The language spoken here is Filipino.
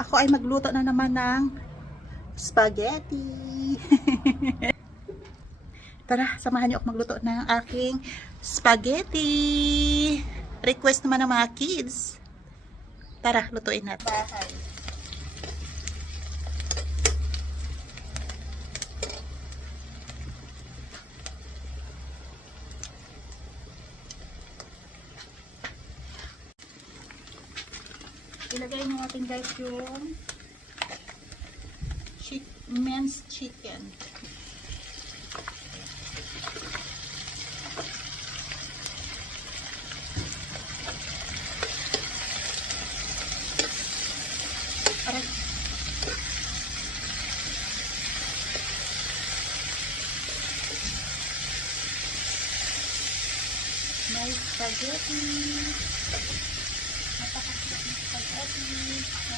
Ako ay magluto na naman ng spaghetti. Tara, samahan niyo ako magluto ng aking spaghetti. Request naman ng mga kids. Tara, lutuin natin. Bahay. Ilagay natin guys yung minced chicken. Aray. May spaghetti. Napakasarap ng spaghetti.